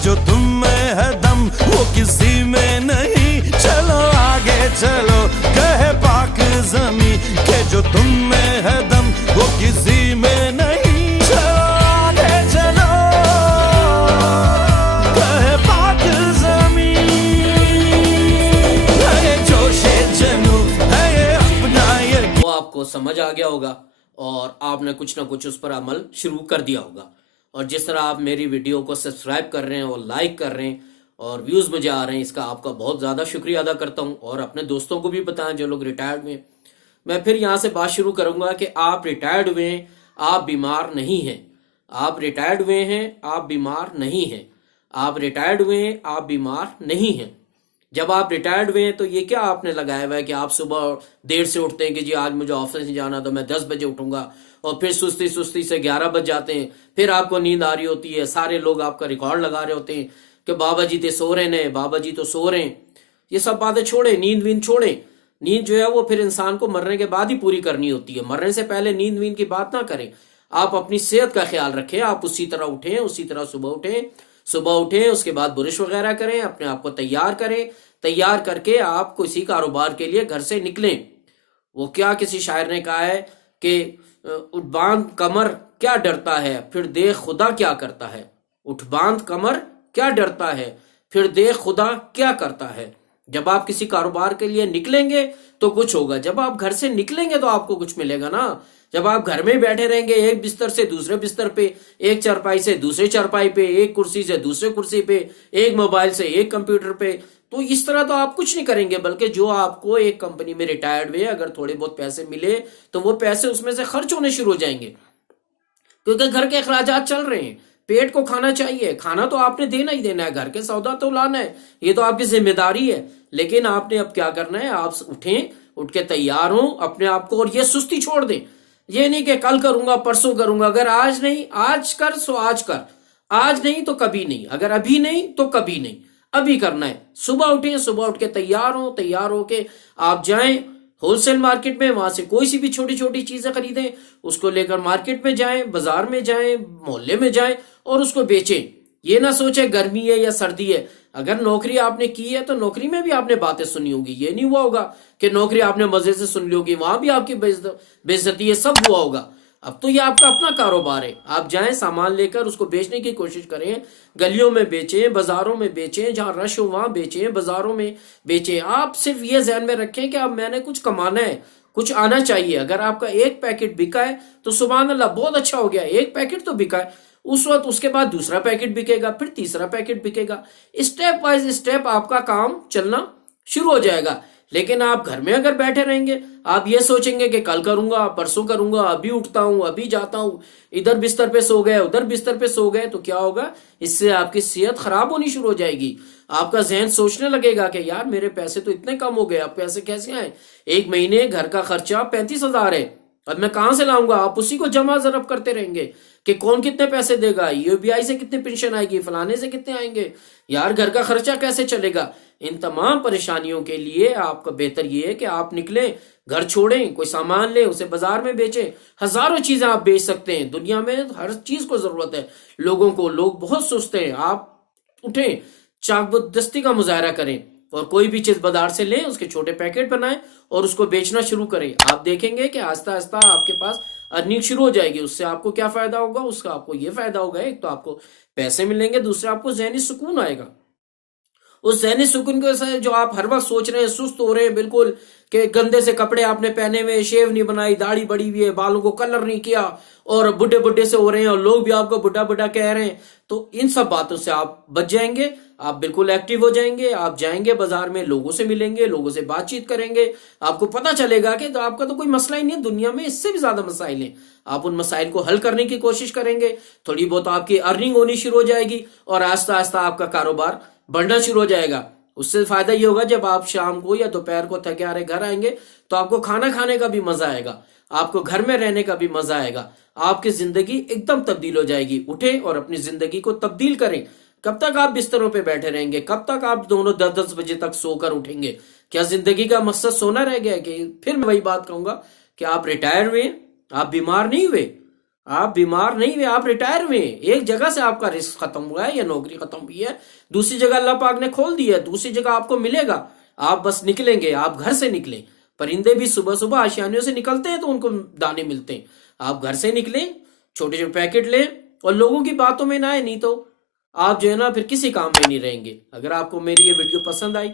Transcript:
जो तुम में है दम वो किसी में नहीं, चलो आगे चलो कहे पाक ज़मीं के जो तुम में है दम वो किसी में नहीं, चलो आगे चलो कहे पाक ज़मीं। है ये जोशे जनू, है ये अपना ये। वो आपको समझ आ गया होगा और आपने कुछ ना कुछ उस पर अमल शुरू कर दिया होगा। और जिस तरह आप मेरी वीडियो को सब्सक्राइब कर रहे हैं और लाइक कर रहे हैं और व्यूज़ मुझे आ रहे हैं, इसका आपका बहुत ज़्यादा शुक्रिया अदा करता हूं। और अपने दोस्तों को भी बताएं जो लोग रिटायर्ड हुए। मैं फिर यहाँ से बात शुरू करूँगा कि आप रिटायर्ड हुए हैं, आप बीमार नहीं हैं। आप रिटायर्ड हुए हैं, आप बीमार नहीं हैं। आप रिटायर्ड हुए हैं, आप बीमार नहीं हैं। जब आप रिटायर्ड हुए हैं तो ये क्या आपने लगाया हुआ है कि आप सुबह देर से उठते हैं कि जी आज मुझे ऑफिस नहीं जाना तो मैं 10 बजे उठूंगा, और फिर सुस्ती सुस्ती से 11 बज जाते हैं, फिर आपको नींद आ रही होती है, सारे लोग आपका रिकॉर्ड लगा रहे होते हैं कि बाबा जी तो सो रहे हैं, बाबा जी तो सो रहे हैं। ये सब बातें छोड़े, नींद वींद छोड़े। नींद जो है वो फिर इंसान को मरने के बाद ही पूरी करनी होती है, मरने से पहले नींद वींद की बात ना करें। आप अपनी सेहत का ख्याल रखें, आप उसी तरह उठें, उसी तरह सुबह उठें, उसके बाद बुरश वगैरह करें, अपने आप को तैयार करें, तैयार करके आप किसी कारोबार के लिए घर से निकलें। वो क्या किसी शायर ने कहा है कि उठ बांध कमर क्या डरता है, फिर देख खुदा क्या करता है। उठ बांध कमर क्या डरता है, फिर देख खुदा क्या करता है। जब आप किसी कारोबार के लिए निकलेंगे तो कुछ होगा, जब आप घर से निकलेंगे तो आपको कुछ मिलेगा ना। जब आप घर में बैठे रहेंगे, एक बिस्तर से दूसरे बिस्तर पे, एक चारपाई से दूसरे चारपाई पे, एक कुर्सी से दूसरे कुर्सी पे, एक मोबाइल से एक कंप्यूटर पे, तो इस तरह तो आप कुछ नहीं करेंगे। बल्कि जो आपको एक कंपनी में रिटायर्ड हुए अगर थोड़े बहुत पैसे मिले तो वो पैसे उसमें से खर्च होने शुरू हो जाएंगे, क्योंकि घर के अखराजात चल रहे हैं। पेट को खाना चाहिए, खाना तो आपने देना ही देना है, घर के सौदा तो लाना है, ये तो आपकी जिम्मेदारी है। लेकिन आपने अब क्या करना है, आप उठें, उठ के तैयार हों अपने आप को, और ये सुस्ती छोड़ दें। ये नहीं कि कल करूंगा परसों करूंगा, अगर आज नहीं आज कर सो आज कर, आज नहीं तो कभी नहीं, अगर अभी नहीं तो कभी नहीं, अभी करना है। सुबह उठें, सुबह उठ के तैयार हो, तैयार होके आप जाएं होलसेल मार्केट में, वहां से कोई सी भी छोटी छोटी चीजें खरीदें, उसको लेकर मार्केट में जाएं, बाजार में जाएं, मोहल्ले में जाएं और उसको बेचें। ये ना सोचे गर्मी है या सर्दी है। अगर नौकरी आपने की है तो नौकरी में भी आपने बातें सुनी होगी, ये नहीं हुआ होगा कि नौकरी आपने मजे से सुन ली होगी, वहां भी आपकी बेइज्जती है, सब हुआ होगा। अब तो ये आपका अपना कारोबार है, आप जाएं सामान लेकर उसको बेचने की कोशिश करें, गलियों में बेचें, बाजारों में बेचें, जहां रश हो वहां बेचें, बाजारों में बेचें। आप सिर्फ ये ध्यान में रखें कि अब मैंने कुछ कमाना है, कुछ आना चाहिए। अगर आपका एक पैकेट बिका है तो सुभान अल्लाह, बहुत अच्छा हो गया, एक पैकेट तो बिका है, उस वक्त उसके बाद दूसरा पैकेट बिकेगा, फिर तीसरा पैकेट बिकेगा। स्टेप बाय स्टेप आपका काम चलना शुरू हो जाएगा। लेकिन आप घर में अगर बैठे रहेंगे, आप ये सोचेंगे कि कल करूंगा, परसों करूंगा, अभी उठता हूं, अभी जाता हूं, इधर बिस्तर पे सो गए, उधर बिस्तर पे सो गए, तो क्या होगा, इससे आपकी सेहत खराब होनी शुरू हो जाएगी। आपका जहन सोचने लगेगा कि यार मेरे पैसे तो इतने कम हो गए, अब पैसे कैसे आए, एक महीने घर का खर्चा 35,000 है, अब मैं कहां से लाऊंगा। आप उसी को जमा जरब करते रहेंगे कि कौन कितने पैसे देगा, यूबीआई से कितनी पेंशन आएगी, फलाने से कितने आएंगे, यार घर का खर्चा कैसे चलेगा। इन तमाम परेशानियों के लिए आपका बेहतर ये है कि आप निकलें, घर छोड़ें, कोई सामान लें, उसे बाजार में बेचें। हजारों चीजें आप बेच सकते हैं, दुनिया में हर चीज को जरूरत है लोगों को, लोग बहुत सुस्ते हैं। आप उठें, चाकदस्ती का मुजाहरा करें और कोई भी चीज बाजार से लें, उसके छोटे पैकेट बनाएं और उसको बेचना शुरू करें। आप देखेंगे कि आहिस्ता आहिस्ता आपके पास अर्निंग शुरू हो जाएगी। उससे आपको क्या फायदा होगा, उसका आपको ये फायदा होगा, एक तो आपको पैसे मिलेंगे, दूसरा आपको ज़हनी सुकून आएगा। उस ज़हनी सुकून के साथ जो आप हर वक्त सोच रहे हैं, सुस्त हो रहे हैं बिल्कुल, कि गंदे से कपड़े आपने पहने हुए, शेव नहीं बनाई, दाढ़ी बड़ी हुई है, बालों को कलर नहीं किया और बुढ़े बुढ़े से हो रहे हैं और लोग भी आपको बुढ़ा बुढ़ा कह रहे हैं, तो इन सब बातों से आप बच जाएंगे। आप बिल्कुल एक्टिव हो जाएंगे। आप जाएंगे बाजार में, लोगों से मिलेंगे, लोगों से बातचीत करेंगे, आपको पता चलेगा कि तो आपका तो कोई मसला ही नहीं है, दुनिया में इससे भी ज्यादा मसाइल हैं। आप उन मसाइल को हल करने की कोशिश करेंगे, थोड़ी बहुत आपकी अर्निंग होनी शुरू हो जाएगी और आहिस्ता आहिस्ता आपका कारोबार बढ़ना शुरू हो जाएगा। उससे फायदा ये होगा, जब आप शाम को या दोपहर को थके हारे घर आएंगे तो आपको खाना खाने का भी मजा आएगा, आपको घर में रहने का भी मजा आएगा, आपकी जिंदगी एकदम तब्दील हो जाएगी। उठें और अपनी जिंदगी को तब्दील करें। कब तक आप बिस्तरों पे बैठे रहेंगे, कब तक आप दोनों 10-10 बजे तक सोकर उठेंगे? क्या जिंदगी का मकसद सोना रह गया है? कि फिर मैं वही बात कहूंगा कि आप रिटायर हुए, आप बीमार नहीं हुए, آپ بیمار نہیں ہوئے، آپ ریٹائر ہوئے، ایک جگہ سے آپ کا رزق ختم ہوا ہے یا نوکری ختم ہوئی ہے، دوسری جگہ اللہ پاک نے کھول دی ہے، دوسری جگہ آپ کو ملے گا، آپ بس نکلیں گے، آپ گھر سے نکلیں۔ پرندے بھی صبح صبح آشیانیوں سے نکلتے ہیں تو ان کو دانے ملتے ہیں، آپ گھر سے نکلیں، چھوٹے چھوٹے پیکٹ لیں اور لوگوں کی باتوں میں نہ آئے، نہیں تو آپ جو ہے نا پھر کسی کام میں نہیں رہیں گے۔ اگر آپ کو میری یہ ویڈیو پسند آئی